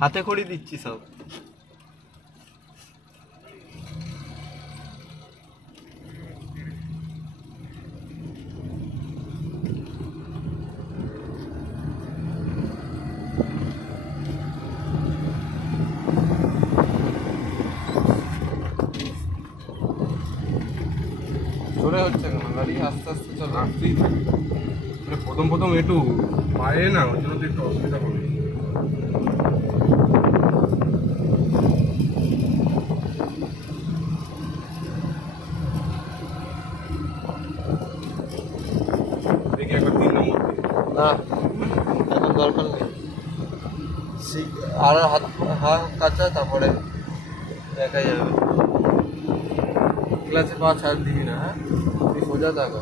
হাতে খড়ি দিচ্ছি সব। জোরে হচ্ছে কেন গাড়ি? আস্তে আস্তে চল। আসতেই থাকি মানে প্রথম প্রথম একটু পায়ে না, ওই জন্য তো একটু অসুবিধা হবে। দেখি একবার 3 নম্বর দিয়ে। না, এখন দরকার নেই। আর হাত হাত কাঁচা, তারপরে দেখাই যাবে। ক্লাসে পা ছাড় দিবি না, হ্যাঁ? তুই সোজা থাকো।